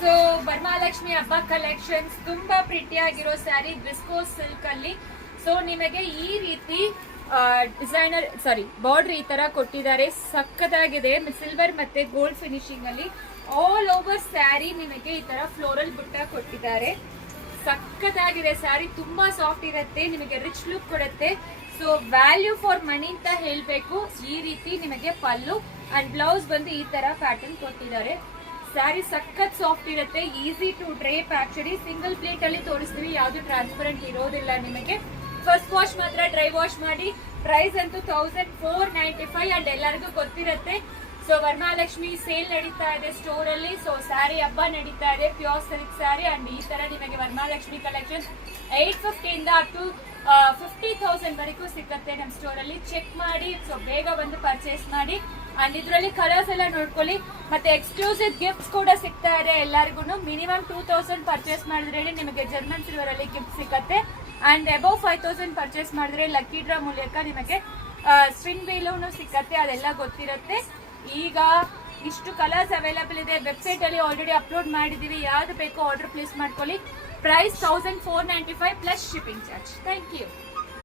So Varamahalakshmi ಹಬ್ಬ collections ತುಂಬಾ pretty ಆಗಿರೋ ಸ್ಯಾರಿ ವಿಸ್ಕೋಸ್ ಸಿಲ್ಕ್ ಅಲ್ಲಿ. ಸೊ ನಿಮಗೆ ಈ ರೀತಿ ಡಿಸೈನರ್ ಬಾರ್ಡರ್ ಈ ತರ ಕೊಟ್ಟಿದ್ದಾರೆ. ಸಕ್ಕತ್ತಾಗಿದೆ. ಸಿಲ್ವರ್ ಮತ್ತೆ ಗೋಲ್ಡ್ ಫಿನಿಶಿಂಗ್ ಅಲ್ಲಿ ಆಲ್ ಓವರ್ ಸ್ಯಾರಿ ನಿಮಗೆ ಈ ತರ ಫ್ಲೋರಲ್ ಬುಟ್ಟ ಕೊಟ್ಟಿದ್ದಾರೆ. ಸಕ್ಕತ್ತಾಗಿದೆ ಸ್ಯಾರಿ. ತುಂಬಾ ಸಾಫ್ಟ್ ಇರುತ್ತೆ, ನಿಮಗೆ ರಿಚ್ ಲುಕ್ ಕೊಡುತ್ತೆ. ಸೊ ವ್ಯಾಲ್ಯೂ ಫಾರ್ ಮನಿ ಅಂತ ಹೇಳ್ಬೇಕು. ಈ ರೀತಿ ನಿಮಗೆ ಪಲ್ಲು ಅಂಡ್ ಬ್ಲೌಸ್ ಬಂದು ಈ ತರ ಪ್ಯಾಟರ್ನ್ ಕೊಟ್ಟಿದ್ದಾರೆ. ಸ್ಯಾರಿ ಸಖತ್ ಸಾಫ್ಟ್ ಇರುತ್ತೆ, easy to drape. Actually single plate ಅಲ್ಲಿ ತೋರಿಸ್ತೀವಿ, ಯಾವ್ದು ಟ್ರಾನ್ಸ್ಪರೆಂಟ್ ಇರೋದಿಲ್ಲ. ನಿಮಗೆ ಫಸ್ಟ್ ವಾಶ್ ಮಾತ್ರ ಡ್ರೈ ವಾಶ್ ಮಾಡಿ. ಪ್ರೈಸ್ ಅಂತೂ 1495 ಅಂಡ್ ಎಲ್ಲರಿಗೂ ಗೊತ್ತಿರುತ್ತೆ. ಸೊ ವರಮಹಾಲಕ್ಷ್ಮಿ ಸೇಲ್ ನಡೀತಾ ಇದೆ ಸ್ಟೋರ್ ಅಲ್ಲಿ. ಸೊ ಸ್ಯಾರಿ ಹಬ್ಬ ನಡೀತಾ ಇದೆ, ಪ್ಯೂರ್ ಸಿಲ್ಕ್ ಸ್ಯಾರಿ ಅಂಡ್ ಈ ತರ ನಿಮಗೆ ವರಮಹಾಲಕ್ಷ್ಮಿ ಕಲೆಕ್ಷನ್ 850 ಇಂದ ಅಪ್ ಟು 50,000 ವರೆಗೂ ಸಿಗುತ್ತೆ ನಮ್ಮ ಸ್ಟೋರ್ ಅಲ್ಲಿ. ಚೆಕ್ ಮಾಡಿ, ಸೊ ಬೇಗ ಬಂದು ಪರ್ಚೇಸ್ ಮಾಡಿ. ಅಂಡ್ ಇದ್ರಲ್ಲಿ ಕಲರ್ಸ್ ಎಲ್ಲ ನೋಡ್ಕೊಳ್ಳಿ. ಮತ್ತೆ ಎಕ್ಸ್ಕ್ಲೂಸಿವ್ ಗಿಫ್ಟ್ಸ್ ಕೂಡ ಸಿಗ್ತಾ ಇದೆ ಎಲ್ಲರಿಗೂ. ಮಿನಿಮಮ್ 2000 ಪರ್ಚೇಸ್ ಮಾಡಿದ್ರೆ ನಿಮಗೆ ಜರ್ಮನ್ ಸಿಲ್ವರ್ ಅಲ್ಲಿ ಗಿಫ್ಟ್ ಸಿಗುತ್ತೆ. ಅಂಡ್ ಅಬೌವ್ 5000 ಪರ್ಚೇಸ್ ಮಾಡಿದ್ರೆ ಲಕ್ಕಿ ಡ್ರಾ ಮೂಲಕ ನಿಮಗೆ ಸ್ಟ್ರಿಂಗ್ ವೀಲೂ ಸಿಕ್ಕತ್ತೆ, ಅದೆಲ್ಲ ಗೊತ್ತಿರುತ್ತೆ. ಈಗ ಇಷ್ಟು ಕಲರ್ಸ್ ಅವೈಲೇಬಲ್ ಇದೆ ವೆಬ್ಸೈಟ್ ಅಲ್ಲಿ, ಆಲ್ರೆಡಿ ಅಪ್ಲೋಡ್ ಮಾಡಿದೀವಿ. ಯಾವ್ದು ಬೇಕೋ ಆರ್ಡರ್ ಪ್ಲೇಸ್ ಮಾಡ್ಕೊಳ್ಳಿ. Price 1495 plus shipping charge. Thank you.